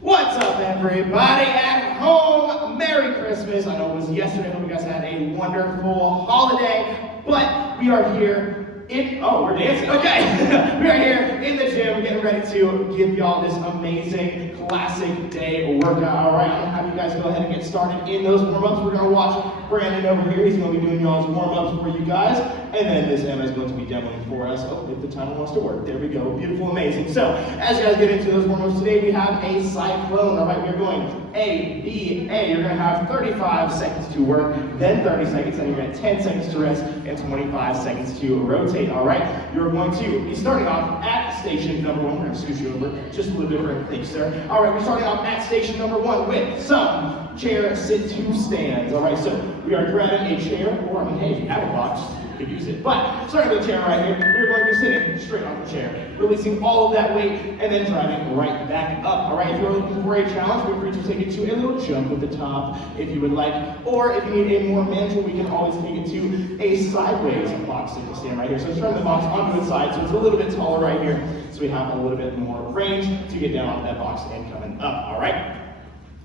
What's up, everybody at home? Merry Christmas. I know it was yesterday. I hope you guys had a wonderful holiday, but we are here we're dancing. Okay. We are here in the gym getting ready to give y'all this amazing classic day workout. All right, I'm gonna have you guys go ahead and get started in those warm-ups. We're gonna watch Brandon over here. He's gonna be doing y'all's warm-ups for you guys, and then Miss Emma is going to be demoing for us. Oh, if the timer wants to work. There we go. Beautiful, amazing. So, as you guys get into those warm-ups today, we have a cyclone. All right, we're going A, B, A. You're gonna have 35 seconds to work, then 30 seconds, then you're gonna have 10 seconds to rest, and 25 seconds to rotate. All right, you're going to be starting off at station number 1. We're going to scooch you over just a little bit for thanks, sir. All right, we're starting off at station number 1 with some chair sit to stands. All right, so we are grabbing a chair, or hey, if you have a box, you could use it. But starting with a chair right here, we're going to be sitting straight on the chair, releasing all of that weight, and then driving right back up. All right, if you're looking for a challenge, we're free to take it to a little jump at the top if you would like, or if you need a more manageable, we can always take it to a sideways box sitting stand right here. So turn the box onto its side, so it's a little bit taller right here, so we have a little bit more range to get down on that box and coming up. All right.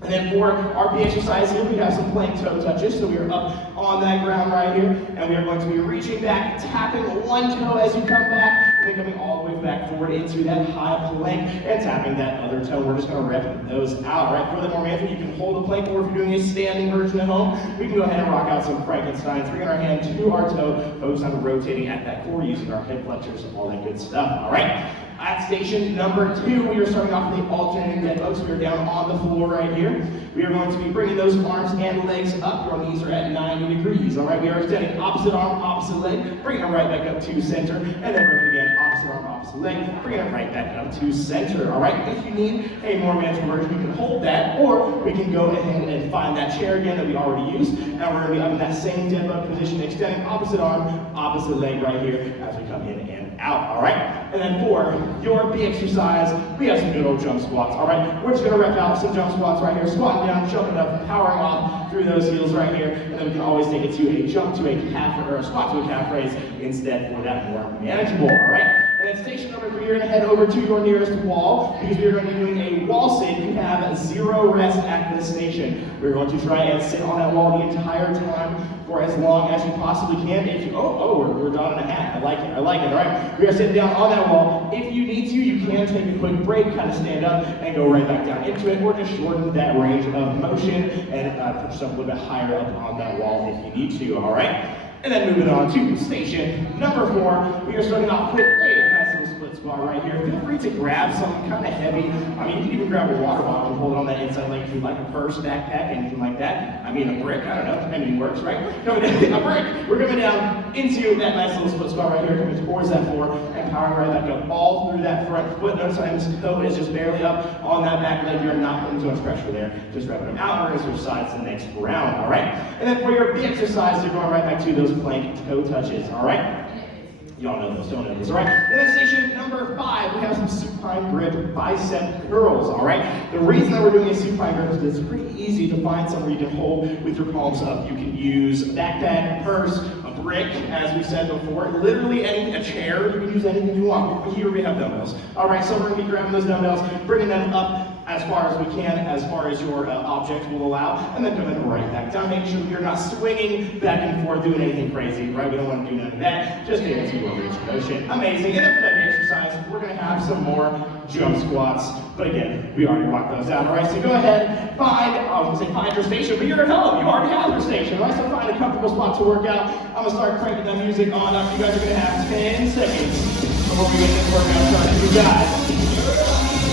And then for our B exercise here, we have some plank toe touches. So we are up on that ground right here, and we are going to be reaching back, tapping one toe as you come back, and then coming all the way back forward into that high plank and tapping that other toe. We're just going to rep those out, right? For the more manageable, you can hold the plank, or if you're doing a standing version at home, we can go ahead and rock out some Frankensteins, bring our hand to our toe, focus on rotating at that core, using our hip flexors, all that good stuff, all right? At station number 2, we are starting off with the alternating dead bugs. We are down on the floor right here. We are going to be bringing those arms and legs up. Your knees are at 90 degrees. All right, we are extending opposite arm, opposite leg, bringing it right back up to center, and then bring it again, opposite arm, opposite leg, bringing it right back up to center. All right, if you need a more manageable version, you can hold that, or we can go ahead and find that chair again that we already used, and we're going to be up in that same dead bug position, extending opposite arm, opposite leg right here as we come in and out. All right, and then for your B exercise, we have some good old jump squats. All right, we're just going to rep out some jump squats right here, squatting down, jumping up, powering off through those heels right here, and then we can always take it to a jump to a calf, or a squat to a calf raise instead for that more manageable. All right. And then station number 3, you're going to head over to your nearest wall, because we're going to be doing a wall sit. You have 0 rest at this station. We're going to try and sit on that wall the entire time for as long as you possibly can. If you, we're done in a hat. I like it, all right? We are sitting down on that wall. If you need to, you can take a quick break, kind of stand up and go right back down into it, or just shorten that range of motion and push yourself a little bit higher up on that wall if you need to, all right? And then moving on to station number 4, we are starting off with a nice little split squat right here. Feel free to grab something kind of heavy. I mean, you can even grab a water bottle and hold it on that inside leg if you like, a purse, backpack, anything like that. I mean, a brick, I don't know, anything works, right? Coming down, a brick. We're coming down into that nice little split squat right here, coming towards that floor, and powering right back up all through that front foot. Notice my toe is just barely up on that back leg. You're not putting too much pressure there. Just repping them out, and switch sides to the next round, all right? And then for your B exercise, you're going right back to those plank toe touches, all right? Y'all know those, don't know those, all right? And then station number 5, we have some supine grip bicep curls, all right? The reason that we're doing a supine grip is it's pretty easy to find somewhere you can hold with your palms up. You can use a backpack, purse, a brick, as we said before, literally a chair. You can use anything you want. Here we have dumbbells. All right, so we're gonna be grabbing those dumbbells, bringing them up as far as we can, as far as your object will allow, and then coming right back down, making sure you're not swinging back and forth, doing anything crazy, right? We don't want to do none of that, just able to go range of motion. Amazing. And then for that exercise, we're going to have some more jump squats, but again, we already rocked those out, all right? So go ahead, find your station, but you're at home, you already have your station, all right? So find a comfortable spot to work out. I'm going to start cranking that music on up. You guys are going to have 10 seconds before we get this workout started. You guys.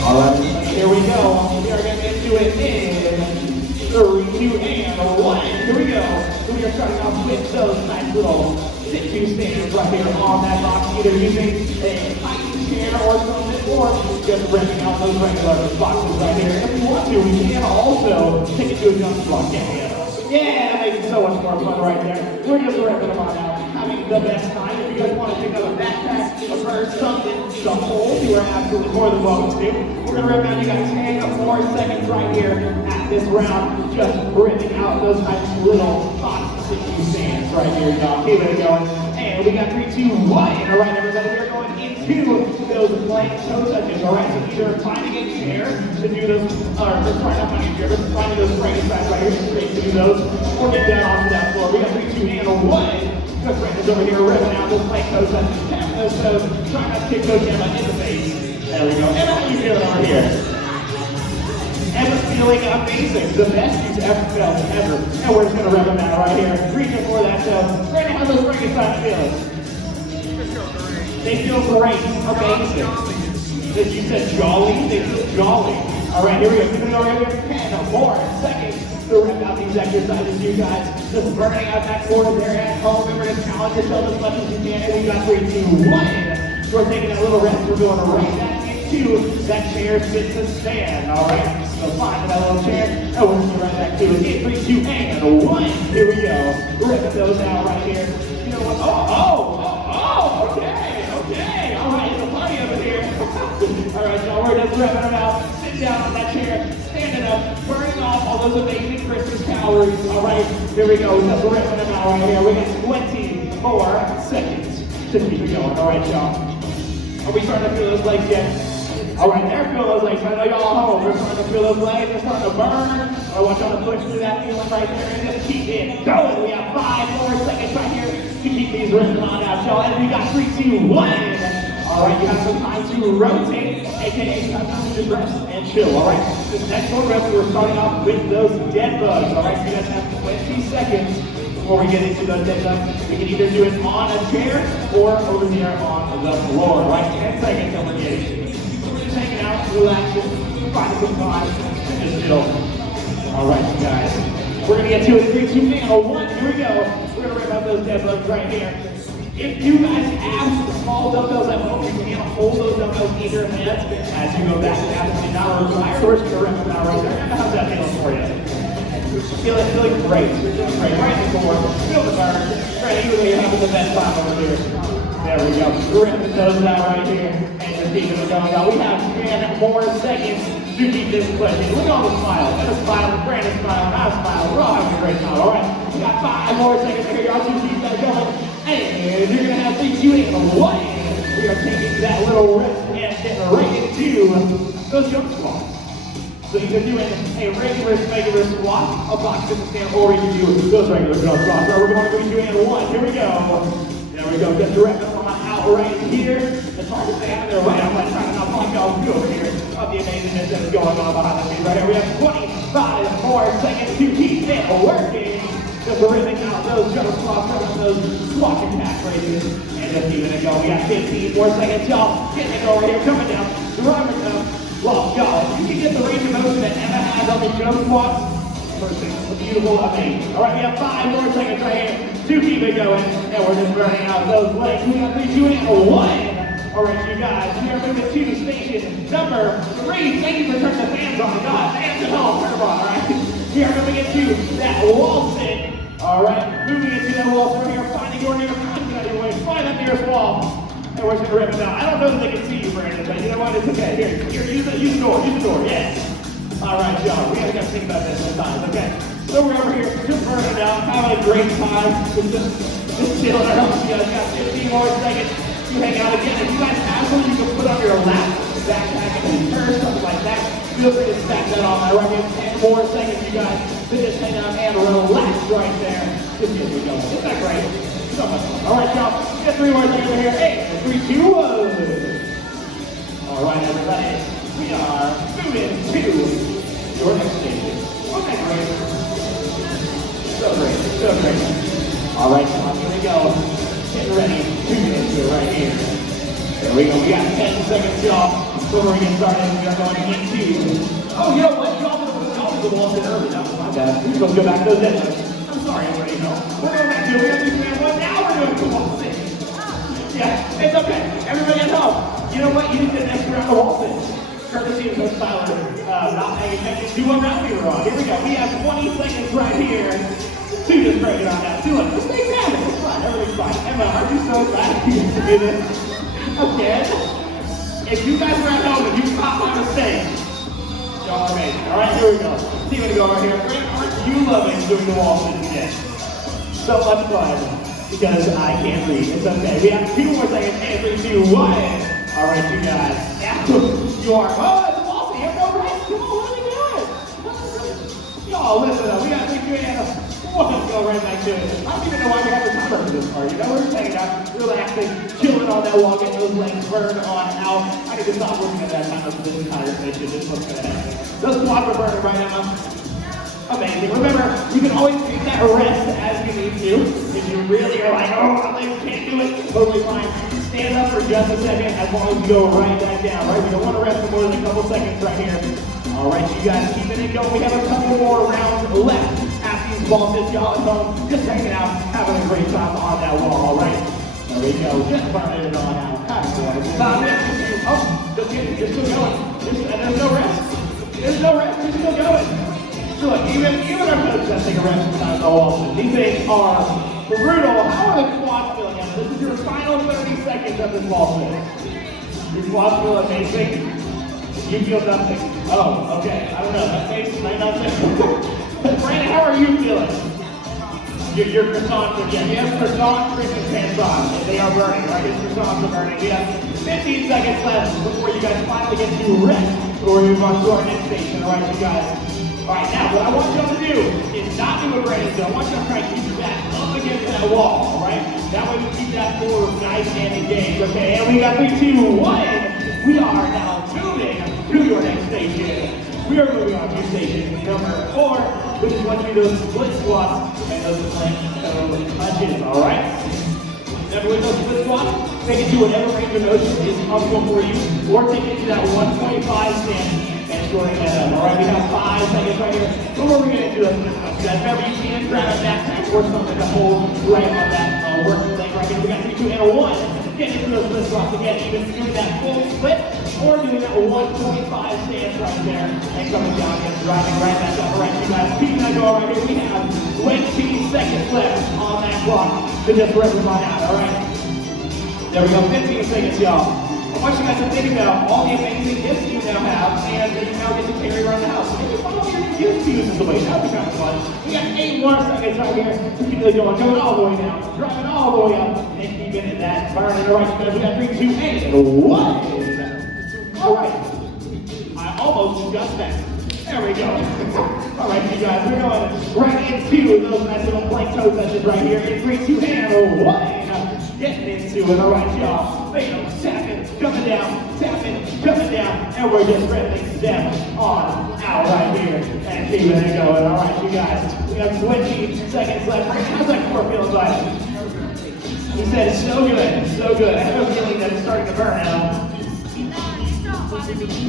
All right, here we go. We are going to do it in 3, 2, and 1. Here we go. We are starting off with those nice little sit-to stands right here on that box, either using a high chair or something, or just ripping out those regular boxes right here. If you want to, we can also take it to a jump squat. Yeah, that makes it so much more fun right there. We're just ripping them on out, having the best time. If you guys want to pick up a backpack, a purse, something to hold, you are absolutely more than welcome to. We're going to rip out, you got 10 more seconds right here at this round, just ripping out those nice little hot sit-to stands right here, y'all. Keep it going. And we got 3, 2, 1. All right, everybody, we're going into to those plank toe touches, all right? So either finding a chair to do those, or sorry, not finding a chair, but finding those Frankensteins right here, straight to do those, or get down onto that floor. We got 3, 2, and 1. Because Brandon's over here ripping out those plank toe touches, tapping those toes, trying not to kick Coach Emma in the face. There we go. Emma, how you feeling over here? Emma's feeling amazing. The best she's ever felt, ever. And we're just going to rip them out right here. Reaching for that toe. Brandon, how those Frankenstein feeling? They feel great. Amazing. As you said, jolly? They feel jolly. All right, here we go. Keep it over here. 10 more seconds to rip out these exercises, you guys. Just burning out that core there at home. Remember to challenge yourself as much as you can. And we got 3, 2, 1. We're taking a little rest. We're going right back into that chair sit to stand. All right. So find that little chair. And we're going right back to it. 3, 2, and 1. Here we go. Ripping those out right here. You know what? Okay. All right, it's a party over here. All right, y'all, we're just ripping them out. Sit down on that chair. Standing up. Burning off all those amazing Christmas calories. All right, here we go. Just ripping them out right here. We got 20 more seconds to keep it going. All right, y'all. Are we starting to feel those legs yet? All right, they're feeling those legs. I know y'all at home. We're starting to feel those legs. They're starting to burn. I want y'all to push through that feeling right there and just keep it going. We have 5 more seconds right here to keep these wrists on out, y'all. And we got 3, 2, 1. All right, you have some time to rotate, aka time to just rest and chill. All right, this next one, we're starting off with those dead bugs. All right, so you guys have 20 seconds before we get into those dead bugs. We can either do it on a chair or over there on the floor. All right, 10 seconds and we're getting it. Just hanging out, relaxing, finding some time, and just chill. All right, you guys. We're gonna get to it. 3, 2, and 1. Here we go. We're gonna rip out those dead bugs right here. If you guys have small dumbbells at home, you can hold those dumbbells in your hands as you go back and absolutely not required. We're just gonna rip them out right there. How's that feeling for you? Feeling great. You're doing great. Right in the core. Feel the burn. Right, you're having the best time over here. There we go. We're ripping those out right here and just keeping it going. Now we have 10 more seconds to keep this pushing. Look at all the smiles. Emma smiling, Brandon smiling, I'm smiling. We're all having a great time. All right. We got 5 more seconds here. Y'all two keep that going. And you're going to have 3, 2, and 1. We are taking that little rest and getting right into those jump squats. So you can do a regular squat, a box sit stand, or you can do those regular jump squats. So we're going to 3, 2, and 1. Here we go. There we go. Get the rep on out right here. It's hard to stay out there right. I'm trying to not block y'all view over here of the amazingness that is going on behind the scenes right here. We have 25 more seconds to keep it working. Just ripping out those jump squats, those squat and calf raises, and just keeping it going. We got 15 more seconds, y'all. Getting it over here, coming down, driving down. Well, y'all, you can get the range of motion that Emma has on the jump squats. Perfect, beautiful, amazing. All right, we have 5 more seconds right here to keep it going, and we're just burning out those legs. We got 3, 2, and 1. All right, you guys, we are moving to station number 3. Thank you for turning the fans on. God, fans at home, turn them on, all right? We are moving into that wall sit. All right, moving into that wall sit right here, finding your nearest way, find that nearest wall. And we're just gonna rip it out. I don't know that they can see you, Brandon, but you know what? It's okay. Here, use the door, yes. All right, y'all, we gotta think about this sometimes, okay? So we're over here, just burning it out, having a great time, just chilling out. You guys got 15 more seconds to hang out again. If you guys have one, you can put on your lap, backpack, and purse, something like that. Feel free to stack that on. I reckon 10 more seconds, you guys, to just hang out and relax right there. Just get me going. Isn't that great? So much fun. All right, y'all, we got 3 more seconds over here. 8, 3, 2, 1. All right, everybody, we are moving to your next station. Okay, great. So great. All right, y'all, here we go. Getting ready to get into it right here. There we go. We got 10 seconds, y'all. So we're getting started. We are going into. Oh, you know what? Y'all did the wall sit early. That was my bad. We're supposed to go back to those deadlifts. I'm sorry, everybody. No. We're going back to it. We have 3, 2, and 1. Now we're doing the wall sit. Yeah, it's okay. Everybody at home. You know what? You didn't get an extra round of wall sits. Courtesy of Coach Tyler, not paying attention to what round we were on. Here we go. We have 20 seconds right here to just break it on down. Do it. Just make it. It's fine. Everything's fine. Emma, aren't you so glad you get to do this? Okay. If you guys were at home and you caught my mistake, y'all are amazing. All right, here we go. See, we're gonna go over here. Aren't you loving doing the wall sit again? So much fun because I can't read. It's okay. We have 2 more seconds. 3, 2, 1. All right, you guys. Now you are. Oh, it's a ball. You have no rest. Come on, what are we doing? Y'all, listen up. We got to do it. We'll go right back to it. I don't even know why we have a timer for this part. You know, we're just hanging out, relaxing, chilling on that wall, getting those legs burned on out. I need to stop looking at that timer for this entire station. This is what's going to happen. Those squats are burning right now. Amazing. Remember, you can always take that rest as you need to. If you really are like, oh, my legs can't do it, totally fine. Stand up for just a second as long as you go right back down, right? We don't want to rest for more than a couple seconds right here. All right, you guys, keep it going. We have a couple more rounds left after these balls hit y'all at home. Just hanging out, having a great time on that wall, all right? There we go. Just burning it on out. Oh, just kidding. You're still going. And there's no rest. There's no rest. You're still going. So look, even our coach does take a rest sometimes so often. These things are brutal. How are the quads feeling? This is your final 30 seconds of this ball spin. Your quads feel amazing. You feel nothing. Oh, okay. I don't know. That face might not say. Brandon, how are you feeling? Your croissants are, yeah, we have croissant Christmas pants on. They are burning, right? His croissants are burning. We have 15 seconds left before you guys finally get to rest before we move on to our next station. All right, you guys. All right, now what I want y'all to do is not do what Brandon did. I want y'all to try to keep your back up against that wall, all right? That way we keep that core nice and engaged, okay? And we got 3, 2, 1. We are now moving to your next station. We are moving on to station number 4, which is going to be those split squats and those plank toe punches, all right? Remember with those split squats, take it to whatever range of motion is comfortable for you, or take it to that 1.5 stand. And scoring that up. All right, we have 5 seconds right here. Before we get into this, guys, remember you can grab a backpack or something to hold right on that working leg right here. We got 3, 2, and a 1. Get into those split squats again, even doing that full split or doing that 1.5 stance right there and coming down and driving right back up. All right, you guys, keep that going right here. We have 20 seconds left on that clock to just rip them on out. All right, there we go. 15 seconds, y'all. I want you guys to think about all the amazing gifts you now have and that you now get to carry around the house. Maybe some of your gifts to use this way. That would be kind of fun. We got 8 more seconds right here. Keep it going. Going all the way down. Driving all the way up. And keeping it that burning. All right, you guys. We got 3, 2, and 1. All right. I almost just missed. There we go. All right, you guys. We're going right into those nice little plank toe touches right here. In 3, 2, and 1. Getting into it. All right, y'all. Fatal, tapping, coming down, and we're just ripping them on out right here and keeping it going. All right, you guys. We have 20 seconds left. How's that core feel like? He said it's so good, so good. I have a feeling that it's starting to burn now.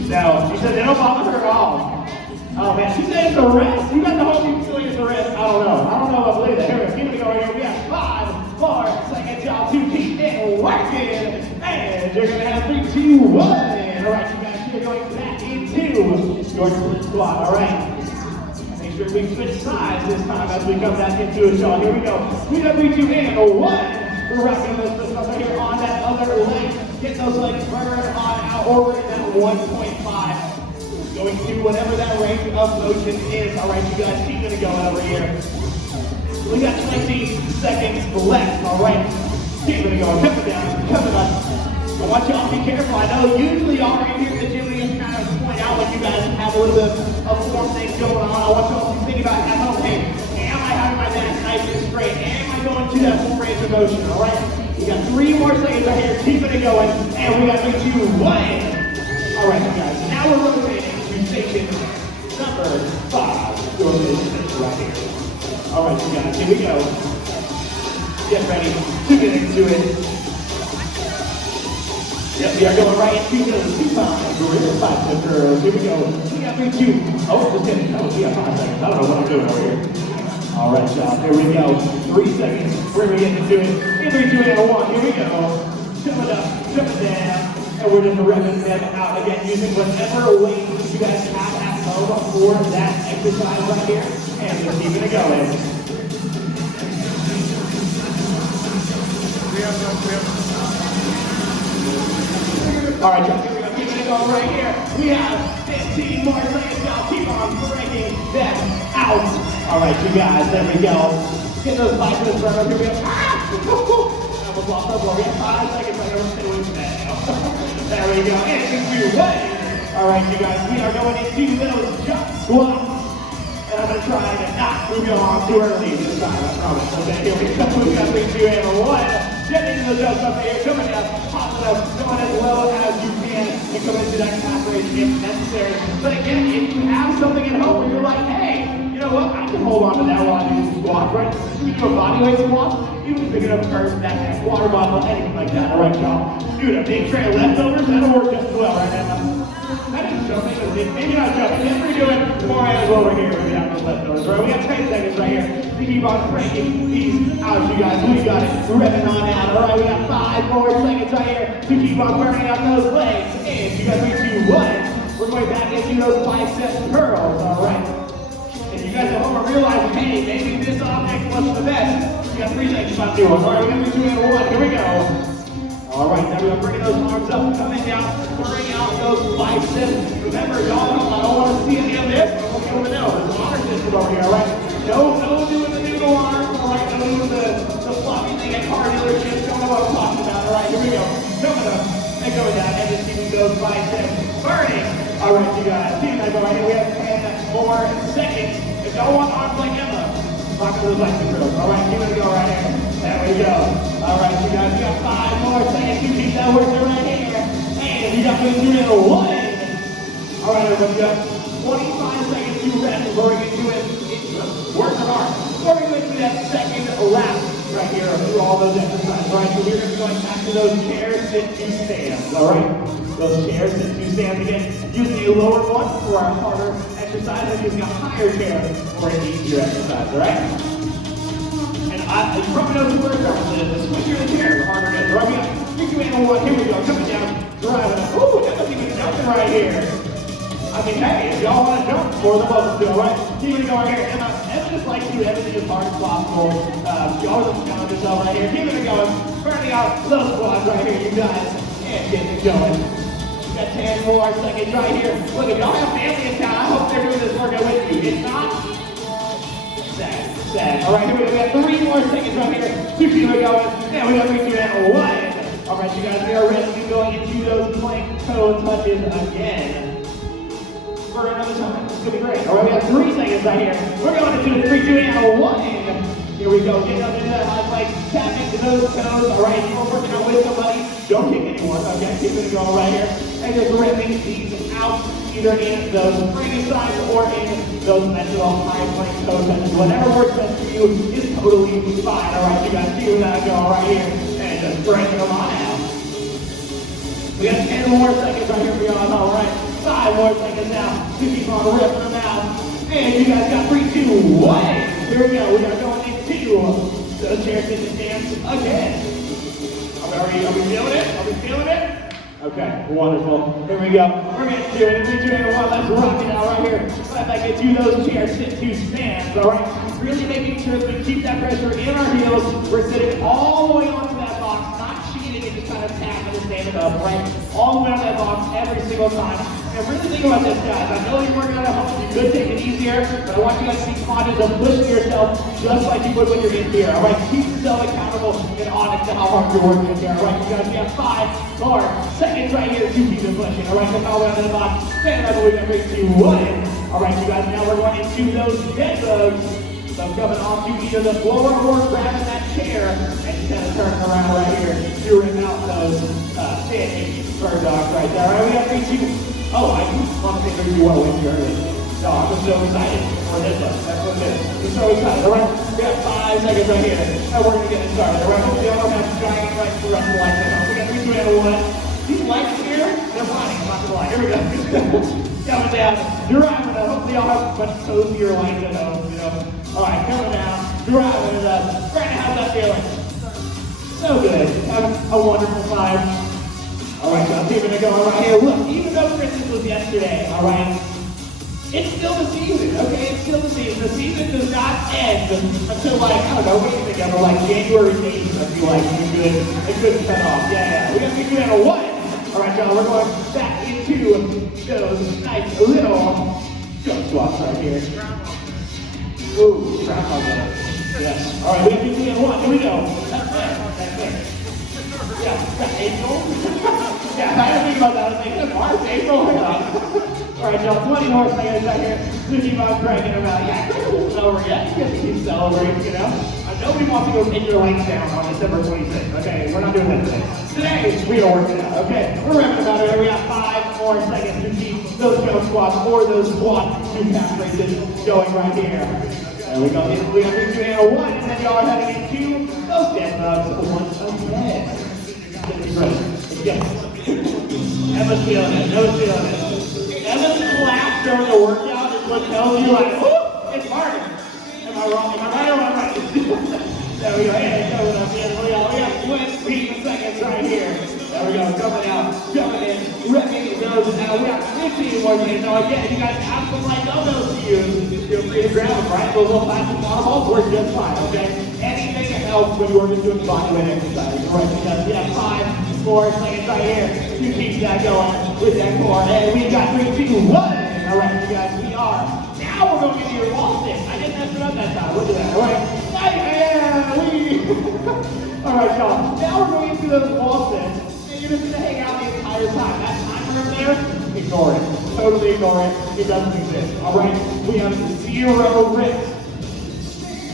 No, she said they don't bother her at all. Oh man, she said it's a rest. You got the whole feeling it's a rest. I don't know if I believe that. Here we go. Keep it going here. We have 5 more seconds, y'all, to keep it working. And you're gonna have 3, 2, 1. All right, you guys, you're going back into your split squat. All right. Make sure we switch sides this time as we come back into it, y'all. Here we go. We got 3, 2, and 1. We're rocking those split squats right here on that other leg. Get those legs burned on out over in that 1.5. Going to whatever that range of motion is. All right, you guys, keep it going over here. We got 20 seconds left. All right, keep it going. Coming down, coming up. I want y'all to be careful. I know usually y'all are in here at the gym and kind of point out when you guys have a little bit of form things going on. I want y'all to think about at home. Hey, am I having my back nice and straight? Am I going to that full range of motion? All right, we got 3 more seconds right here. Keep it going, and we got 3, 2, 1. All right, you guys. Now we're rotating. Station number 5. Your station right here. All right, you guys, here we go. Get ready to get into it. Yep, we are going right into those 2 times. Rear bicep curls. Here we go. We got 3, 2. Oh, just kidding. Oh, we got 5 seconds. I don't know what I'm doing over here. All right, y'all. Here we go. 3 seconds. We're going to get into it. In 3, 2, and 1. Here we go. Coming up, coming down. And we're just ripping them out again using whatever weight you guys have at home for that exercise right here. And just keeping it going. All right, y'all, here we go. Keeping it going right here. We have 15 more seconds, y'all. Keep on breaking them out. All right, you guys, there we go. Get those biceps right up here. We have, almost lost up. We have 5 seconds. I'm going to stay away from that now. There we go. And into one. All right, you guys, we are going into those jump squats. And I'm going to try to not move you along too early this time, I promise. Okay, here we go. We got 3, 2, and 1. Get into the jumps up here. Coming down, pop it up, going as low as you can, and come into that calf raise if necessary. But again, if you have something at home where you're like, hey, you know what, I can hold on to that while I do some squats, right? You can do a bodyweight squat, you can pick it up first, backpack, water bottle, anything like that. All right, y'all. Dude, a big tray of leftovers, that'll work just as well right now. That is jumping, maybe not jumping. Yes, we're doing 4 hands over here. We have those leftovers, right? We got 10 seconds right here to keep on cranking these out, you guys. We got it revving on out. All right, we got 5 more seconds right here to keep on burning out those legs. And you got 3, 2, 1. We're going back into those bicep curls. All right. And you guys at home are realizing, hey, maybe this object wasn't the best. You got 3 seconds left to do it. All right, we got 3, 2, and 1. Here we go. All right, now we're bringing those arms up, coming down, burning out those biceps. Remember, y'all, I don't want to see any of this. I want you to know there's an honor system over here, all right? No doing the noodle arms, all right? No doing the floppy thing at car dealerships. Don't know what I'm talking about, all right? Here we go. Coming up and going down, and just keeping those biceps burning. All right, you guys, see that go right here. We have 10 more seconds. If y'all want arms like Emma, rock those bicep curls. All right, keep it go right here. There we go. All right, you guys, we got 5 more seconds to keep that working right here. And we got 3, 2, and 1. All right, everybody, we got 25 seconds to rest before we get to it. It's working hard. Before we get to that second lap right here through all those exercises, all right? So we're going to be going back to those chairs, sit, to stands, all right? Those chairs, sit, to stands again. Using a lower one for our harder exercise, and using a higher chair for an easier exercise, all right? You probably know the word the switcher in the chair, the harder it is. Right, we got 3, 2, and 1. Here we go. Coming down, driving up. Ooh, that must even jumping right here. I mean, hey, if y'all want to jump, more than welcome to, all right? Keep it going here. Emma just likes to do everything as hard as possible. She always looks down on herself right here. Keep it going. Burning out those squats right here, you guys. And getting it going. We got 10 more seconds right here. Look, if y'all have family in town, I hope they're doing this workout with you. If not, sad. All right, here we go. We got 3 more seconds right here to keep it going. Now we got 3, 2, and 1. All right, you guys, we are ready to go into those plank toe touches again for another time. It's gonna be great. All right, we got 3 seconds right here. We're going into the 3, 2, and 1. Here we go. Get up into that high plank, tap into those toes. All right, if you're working out with somebody, don't kick anyone. Okay, keep it going right here. And just ripping these out, either in those previous sides or in those natural high plank toe touches. Whatever works best for you is totally fine. All right, you guys keep that going right here and just bring them on out. We got 10 more seconds right here for y'all. All right, 5 more seconds now to keep on ripping them out. And you guys got 3, 2, 1. Here we go. We are going into those chair sit stands again. Are we feeling it? Are we feeling it? Okay, wonderful. Here we go. We're going to do it. 3, 2, and 1. Let's rock it out right here. Right back into those chair sit to stands. All right. Really making sure that we keep that pressure in our heels. We're sitting all the way onto that box, not cheating and just kind of tapping and standing up, right? All the way on that box every single time. And really think about this, guys. I know you're working out at home. You could take it easier, but I want you guys to be conscious of pushing yourself just like you would when you're in here. All right, keep yourself accountable and honest to how hard you're working in here. All right, you guys, we have 5 more seconds right here to keep it pushing. All right, come all the way out of the box. Stand up, we're going to 3, 2, 1. All right, you guys, now we're going into those dead bugs. So I'm coming onto either the floor or grabbing that chair and just kind of turning around right here, doing out those standing bird dogs right there. All right, we got 3, 2. Oh, I want to say 3, 2, 1 with you early. No, I'm just so excited for this one. That's what it is. I'm so excited. All right, we got 5 seconds right here. Now we're going to get it started. All right, hopefully I don't have giant lights for the rest of the lights. We got 3, 2, and 1. These lights here, they're blinding. I'm not going to lie. Here we go. Coming down, driving up. Hopefully y'all have much cozier lights at home, you know. All right, coming down, driving it up. Brandon, how's that feeling? So good. Having a wonderful time. All right, so I'm keeping it going right here. Look, even though Christmas was yesterday, all right, it's still the season, okay? It's still the season. The season does not end until, like, I don't know, what do you think, ever, like January 8th, I feel like it could cut off. Yeah. We got to do that at 1. All right, y'all, we're going back into those nice little jump squats right here. Ooh, crap on that. Yes. All right, we got 3, 2, and 1. Here we go. That's it. Yeah, got 8 goals. Yeah, I didn't think about that. I was like, that's hard, April. All right, y'all, 20 more seconds out here. So keep on cranking them out. Yeah, it's over yet. You guys can celebrate, you know. Nobody wants to go take your lights down on December 26th. Okay, we're not doing that today. Today, we are working out. Okay, we're wrapping about it. We got 5 more seconds to keep those jump squats or those squat 2 calf raises going right here. There we go. We got 3, 2, and 1, and then y'all are heading into those deadlifts once again. Yes. Emma's feeling it. Noah's feeling it. Emma's laugh during the workout is what tells you, like, whoo, it's hard. Am I wrong? Am I right or am I right? There we go. Yeah, coming up. We got 20 seconds right here. There we go. Coming out, jumping in, repping those. And now we got 15 more seconds. Now again, if you guys have some light dumbbells to use, feel free to grab them, right? Those little plastic bottom balls work just fine, okay? Anything that helps when you're just doing bodyweight exercise, right? Because we have 5 more seconds right here to keep that going with that core. And we got 3, 2, 1. All right, you guys, we are. Now we're going to get to your wall sit. I didn't mess it up that time. Look at that. All right. All right, y'all. Now we're going into those wall sits, and you're just going to hang out the entire time. That timer up there, ignore it. Totally ignore it. It doesn't exist. All right. We have 0 risk.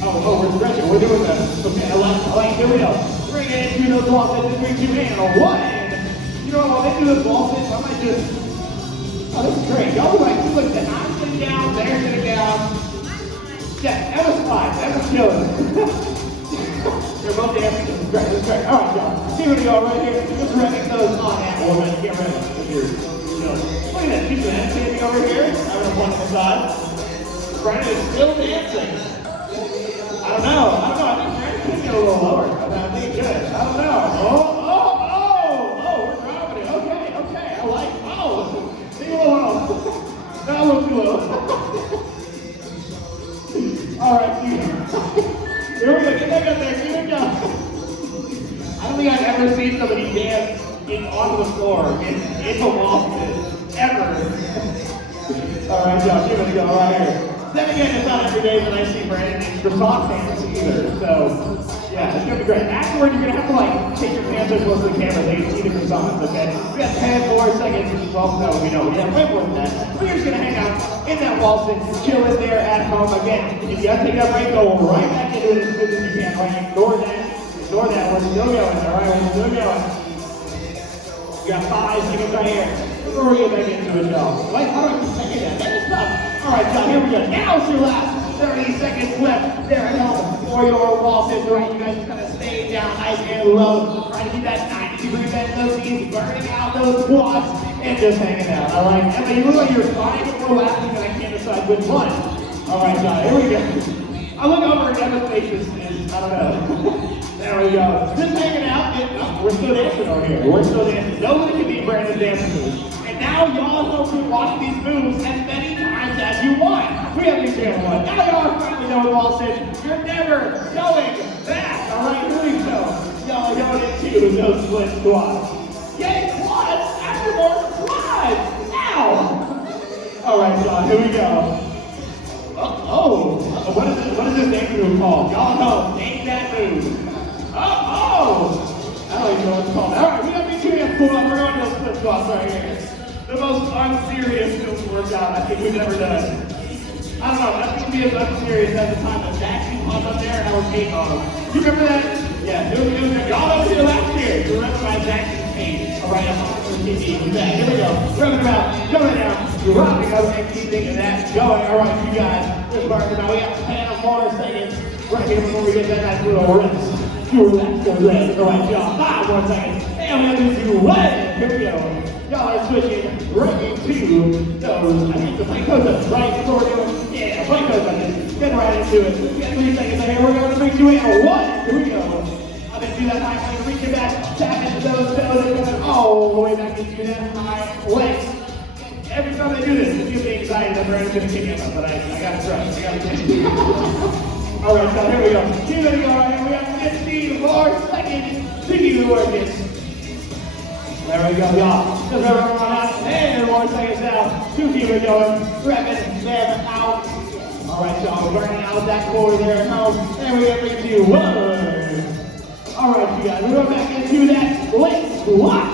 Oh, we're stretching. We're doing this. Okay, I like. Here we go. Bring it into those wall sits. 3, 2, and 1. You know what? While they do those wall sits, I might just. Oh, this is great. Y'all be like, look at that. I'm sitting down, they're sitting down. Yeah, Emma's fine. Emma's chilling. They're both dancing. This is great. This is great. All right, y'all. Here we go, right here. Just repping those on that woman. Get ready. Look at that. She's dancing over here. Having a fun massage. Brandon is still dancing. I don't know. I think Brandon could get a little lower. I think he could. I don't know. Oh, we're dropping it. Okay. I like it. Oh. That looks low. Alright, here we go. Get back up there. Here we go. I don't think I've ever seen somebody dance onto the floor in the wall sit. Ever. Alright, y'all. Here we go. Right here. Then again, it's not every day that I see Brandon in croissant pants either. So, yeah, it's going to be great. Afterward, you're going to have to, like, take your pants up close to the camera so you can see the croissants, okay? We got 10 more seconds. Well, no, we know. We have way more than that. We're just going to hang out in that wall sit, chill in there at home. Again, if you got to take that break, go right back into it as soon as you can, right? Ignore that. We're still going, all right? We're still going. We got 5 seconds right here. Before we get back into it, y'all. Like, how do I keep saying that? That is tough. All right, y'all, here we go. Now it's your last 30 seconds left there at home for your wall sit. Right, you guys just kind of stay down nice and low. Try to keep that 90-degree bend in those knees, burning out those quads, and just hanging out. All right, Emma, you look like you're fine or laughing, and I can't decide which one. All right, y'all, here we go. I look over at Emma's face is, I don't know. There we go. Just hanging out. We're still dancing over here. We're still dancing. Nobody can beat Brandon's dancing moves. And now y'all can watch these moves as many times as you want. We have these channel one. Now y'all are finally done with wall sit. You're never going back. All right, here we go. Y'all are going into those split squats. Yay, quads! After more quads! Ow! All right, y'all, here we go. What is this name move called? Y'all know. Name that move. I don't even know what it's called. All right, we got these 2 hands pulled up. We're going to those split squats right here. The most unserious skills workout I think we've ever done. I don't know, that's going to be as unserious as the time that Jackson was up there and I was hating on him. You remember that? Yeah, it was y'all over here last year. You remember my Jackson's hate. All right, I'm on the TV. We're back. Here we go. Rubbing about, coming down, dropping up, and keep thinking that going. All right, you guys, just barking out. We got 10 more seconds right here before we get that nice little rest. Relax those legs. All right, y'all. 5 more seconds. And we're going to do 1. Here we go. Y'all are switching right into those. I think the plank toes right before we're doing. Yeah, plank toes like this. Get right into it. We got 3 seconds right here. We're going to 3, 2, and 1. Here we go. I'm going to do that high plank. Reach it back. Tap into those toes. And going all the way back into that high plank. Every time I do this, it gives me anxiety that Brandon's going to kick him up. But I got to trust. I got to trust. All right, so here we go. Here we go. Right here. We got 15 more seconds to keep it working. There we go, y'all. Just remember everyone out. 10 more seconds now to keep it going. Repping them out. All right, y'all. We're burning out that core there at home. And we're going to 3, 2, 1. All right, you guys. We're going back into that split squat.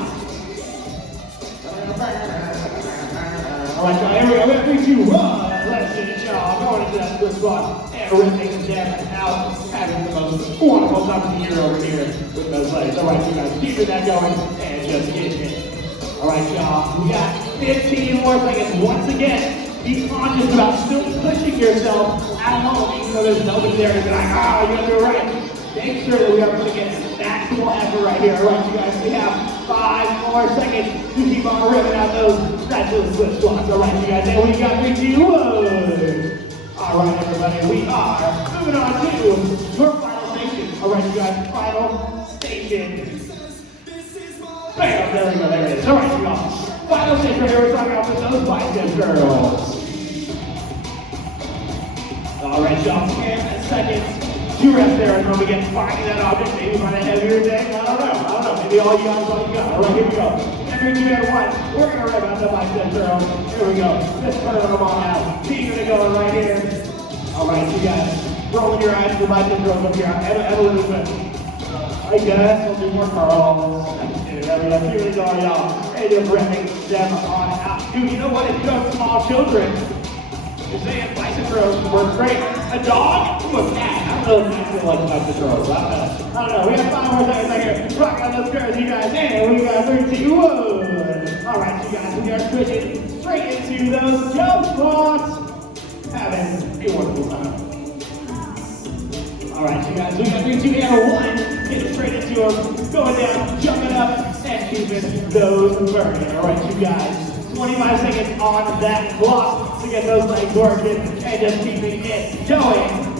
right, y'all, here we go. We have 3, 2, 1. Let's get it, y'all. Going into that split squat and ripping them out. Having the most wonderful time of the year over here with those legs. All right, you guys, keeping that going and just getting it. All right, y'all, we got 15 more seconds. Once again, be conscious about still pushing yourself at home, even though there's nobody there to be like, oh, you gotta do it right. Make sure that we are putting in maximal effort right here. All right, you guys, we have 5 more seconds to keep on ripping out those special split squats. All right, you guys, and we got 3, 2, 1. All right, everybody, we are moving on to your final station. All right, you guys, final station. Bam, there we go, there it is. All right, you guys, final station right here. We're starting off with those bicep curls. All right, y'all, 10 seconds. 2 reps there, and then we get finding that object, maybe find a heavier thing. I don't know. Maybe all you got is all you got. All right, here we go. Every 2 at 1. We're gonna rip out the bicep curl. Here we go. Just turn them on out. Keep it going right here. All right, you guys, rolling your eyes for bicep curls up here. Add a little bit. I guess we'll do more curls. There we go. Here we go, y'all. And just ripping them on out. Dude, you know what? If you have small children, you're saying bicep curls work great. A dog? Ooh, a cat. I don't know if cats feel like bicep curls. I don't know. We got 5 more seconds right here. Rock out those curls, you guys. And we got 3, 2, 1. All right, you guys. We are switching straight into those jump squats. Having a wonderful time. All right, you guys. We got 3, 2, and 1. Get straight into them. Going down, jumping up, and keeping those burning. All right, you guys. 25 seconds on that clock to get those legs working and just keeping it going.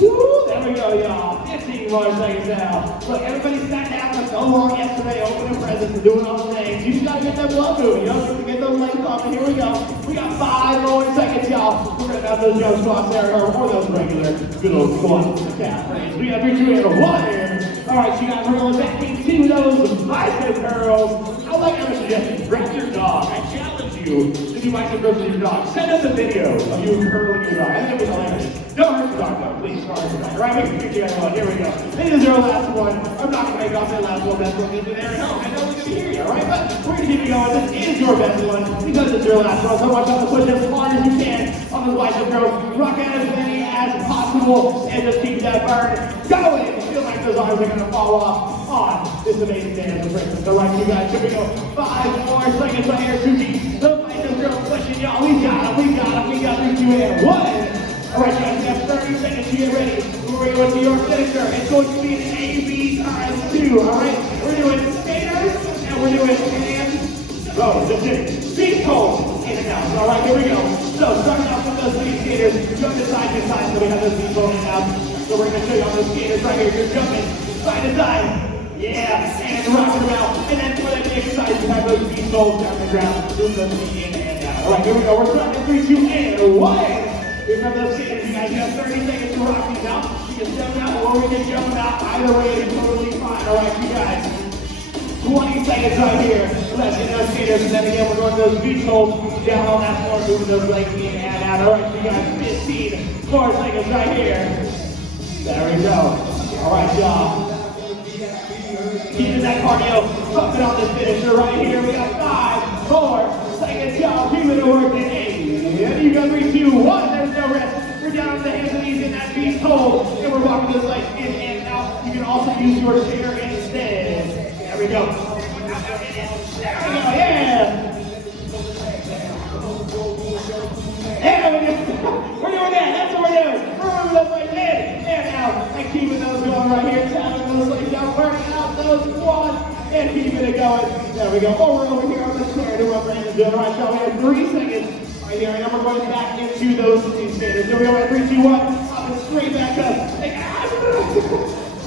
Woo, there we go, y'all. 15 more seconds now. Look, everybody sat down for so long yesterday, opening presents and doing all the things. You just gotta get that blood moving, you know, get those legs off. Here we go. We got 5 more seconds, y'all. We're gonna have those jump squats there, or those regular good old squats. Calf raise. We got 3, 2, and 1. All right, you guys, we're going back into those bicep curls. I like every suggestion. Grab your dog. I challenge you to do bicep curls with your dog. Send us a video of you curling your dog. I think it was hilarious. Don't hurt your dog, though. Please, don't hurt your dog. All right, make sure you guys one. Here we go. This is our last one. I'm not going to make off that last one. That's what we're going to do there. No, I know we're going to hear you, all right? But we're going to keep it going. This is your best one because it's your last one. So watch out to push as hard as you can on the bicep curls. Rock out as many as possible and just keep that burn going. Feel like those arms are going to fall off on this amazing day of the breakfast. All right, you guys, here we go. 5 more seconds right here. Suji, the bicep curl pushing, y'all. We got them. We got 3, 2, and 1. All right, guys, you have 30 seconds to get ready. We're going to your finisher. It's going to be an A-B times 2, all right? We're doing skaters, and we're doing hands. Oh, that's it. Speed pulls in and out. All right, here we go. So, starting off with those speed skaters, jumping side to side, so we have those speed pulls in and out. So we're going to show you all those skaters right here. You're jumping side to side. Yeah, and rocking them out. And then for that exercise, you have those speed pulls down the ground. Move those feet in and out. All right, here we go. We're starting at 3, 2, and 1. Remember those skaters, you guys, you have 30 seconds to rock these out. You can step out or we can jump out. Either way is totally fine. All right, you guys. 20 seconds right here. Let's get those skaters. And then again, we're going to those beach holds down on that floor, moving those legs in and out. All right, you guys, 15 more seconds right here. There we go. All right, y'all. Keeping that cardio pumping on this finisher right here. We got 5 more seconds, y'all. Keep it working. And you got 3, 2, 1. There's no rest. We're down on the hands and knees in that beast hold. And we're walking those legs in and out. You can also use your chair instead. There we go. There we go. Yeah. And we're doing that. That's what we're doing. We're moving those legs in and out. And keeping those going right here. Tapping those legs down. Working out those quads. And keeping it going. There we go. Oh, we're over here on the chair. Do what Brandon's doing. All right, y'all. We have 3 seconds. Right here, and then we're going back into those skaters. Here we go at 3, 2, 1. Up and straight back up.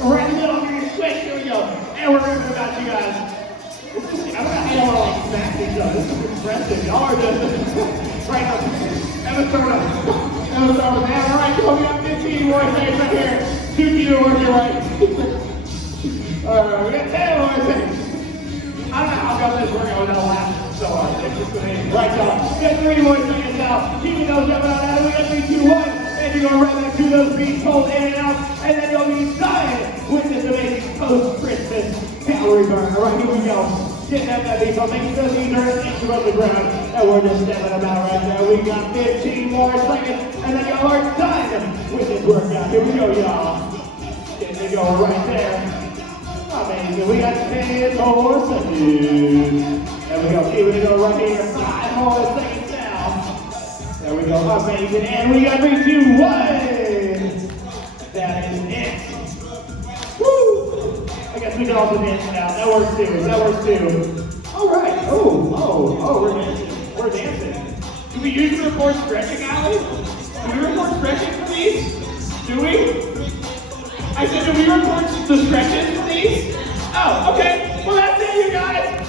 Right in the middle of your switch. Here we go. And we're ripping about you guys. I don't know how y'all are like smack each other. This is impressive. Y'all are just right up. Emma start with that. All right, come on. We got 15 more seconds right here. 2 to work your right. All right, we got 10 more seconds. I don't know how about this working without laughing so hard. It's just amazing. Right, y'all. We got 3 more seconds now. Keeping those jumping on that. We got 3, 2, 1. And you're going right back to those beats, hold in and out. And then you'll be done with this amazing post-Christmas calorie burn. All right, here we go. Get that beat. So make sure these are an inch above the ground. And we're just stepping them out right now. We got 15 more seconds. And then y'all are done with this workout. Here we go, y'all. Getting it going right there. Amazing. We got 10 more seconds. There we go. Keeping it going right here. 5 more seconds now. There we go. Amazing. And we got 3, 2, 1. That is it. Woo! I guess we can also dance now. That works too. That works too. All right. Oh, we're dancing. We're dancing. Do we usually record stretching, Allie? Do we record stretching for these? Do we? I said, do we record the stretches for these? Oh, okay. Well, that's it, you guys.